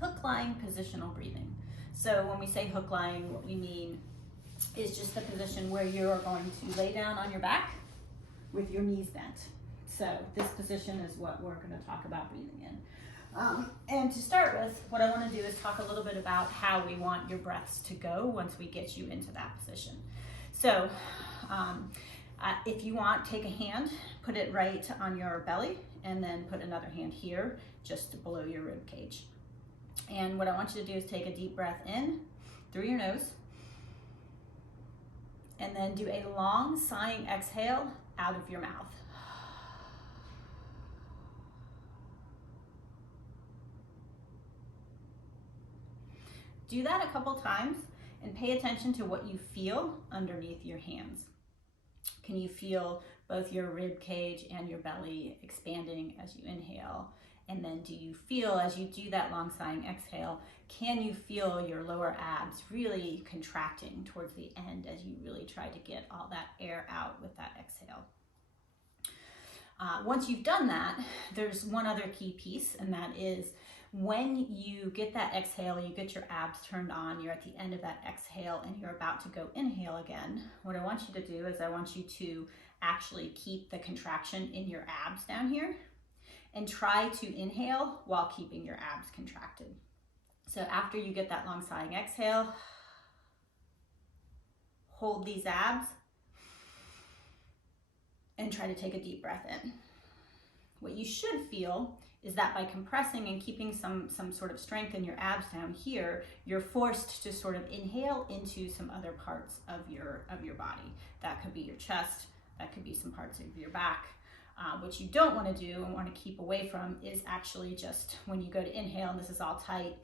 Hook-lying positional breathing. So when we say hook-lying, what we mean is just the position where you are going to lay down on your back with your knees bent. So this position is what we're going to talk about breathing in. And to start with, what I want to do is talk a little bit about how we want your breaths to go once we get you into that position. So if you want, take a hand, put it right on your belly, and then put another hand here, just below your rib cage. And what I want you to do is take a deep breath in through your nose, and then do a long sighing exhale out of your mouth. Do that a couple times and pay attention to what you feel underneath your hands. Can you feel both your rib cage and your belly expanding as you inhale? And then do you feel, as you do that long sighing exhale, can you feel your lower abs really contracting towards the end as you really try to get all that air out with that exhale? Once you've done that, there's one other key piece, and that is when you get that exhale, you get your abs turned on, you're at the end of that exhale and you're about to go inhale again, what I want you to do is I want you to actually keep the contraction in your abs down here and try to inhale while keeping your abs contracted. So after you get that long sighing exhale, hold these abs and try to take a deep breath in. What you should feel is that by compressing and keeping some sort of strength in your abs down here, you're forced to sort of inhale into some other parts of your body. That could be your chest, that could be some parts of your back. What you don't want to do and want to keep away from is actually just when you go to inhale and this is all tight,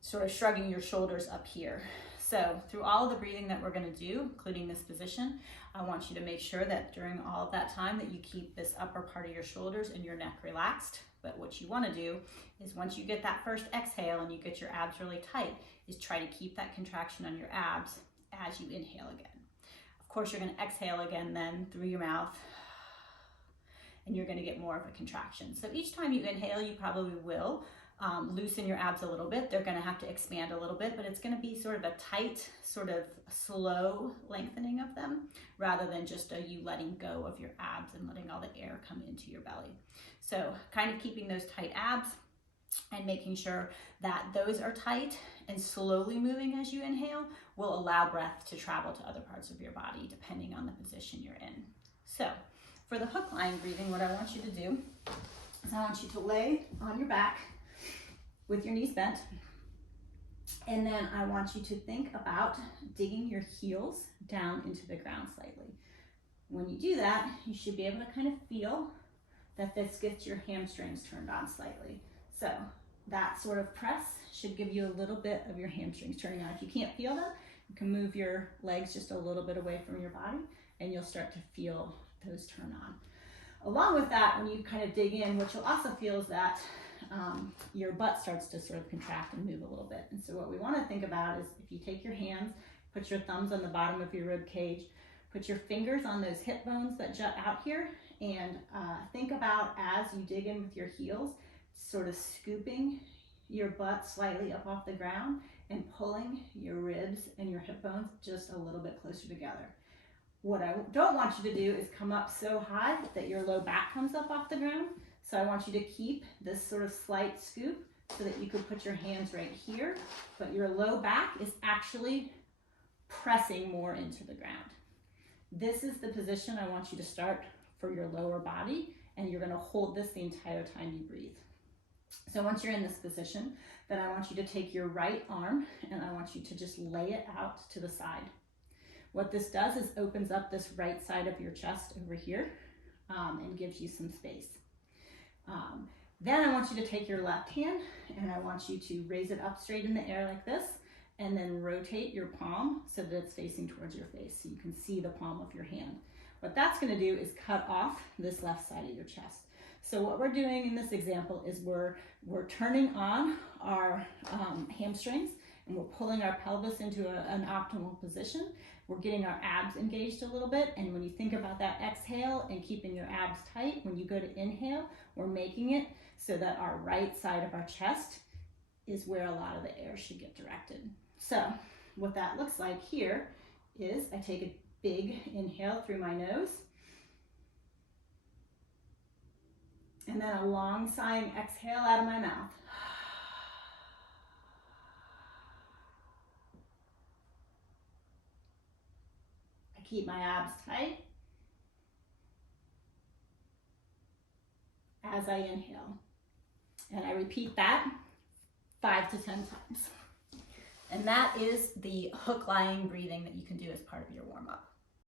sort of shrugging your shoulders up here. So through all of the breathing that we're going to do, including this position, I want you to make sure that during all of that time that you keep this upper part of your shoulders and your neck relaxed. But what you want to do is once you get that first exhale and you get your abs really tight, is try to keep that contraction on your abs as you inhale again. Of course, you're going to exhale again then through your mouth, and you're going to get more of a contraction. So each time you inhale, you probably will loosen your abs a little bit. They're going to have to expand a little bit, but it's going to be sort of a tight, sort of slow lengthening of them rather than just you letting go of your abs and letting all the air come into your belly. So kind of keeping those tight abs and making sure that those are tight and slowly moving as you inhale will allow breath to travel to other parts of your body depending on the position you're in. So for the hook-lying breathing, what I want you to do is I want you to lay on your back with your knees bent, and then I want you to think about digging your heels down into the ground slightly. When you do that, you should be able to kind of feel that this gets your hamstrings turned on slightly. So that sort of press should give you a little bit of your hamstrings turning on. If you can't feel that, you can move your legs just a little bit away from your body and you'll start to feel those turn on. Along with that, when you kind of dig in, what you'll also feel is that your butt starts to sort of contract and move a little bit. And so what we want to think about is if you take your hands, put your thumbs on the bottom of your rib cage, put your fingers on those hip bones that jut out here, and think about as you dig in with your heels, sort of scooping your butt slightly up off the ground and pulling your ribs and your hip bones just a little bit closer together. What I don't want you to do is come up so high that your low back comes up off the ground. So I want you to keep this sort of slight scoop so that you could put your hands right here, but your low back is actually pressing more into the ground. This is the position I want you to start for your lower body, and you're going to hold this the entire time you breathe. So once you're in this position, then I want you to take your right arm and I want you to just lay it out to the side. What this does is opens up this right side of your chest over here and gives you some space. Then I want you to take your left hand and I want you to raise it up straight in the air like this, and then rotate your palm so that it's facing towards your face so you can see the palm of your hand. What that's going to do is cut off this left side of your chest. So what we're doing in this example is we're turning on our hamstrings and we're pulling our pelvis into an optimal position. We're getting our abs engaged a little bit, and when you think about that exhale and keeping your abs tight, when you go to inhale, we're making it so that our right side of our chest is where a lot of the air should get directed. So what that looks like here is I take a big inhale through my nose, and then a long sighing exhale out of my mouth. I keep my abs tight as I inhale. And I repeat that 5 to 10 times. And that is the hook lying breathing that you can do as part of your warm-up.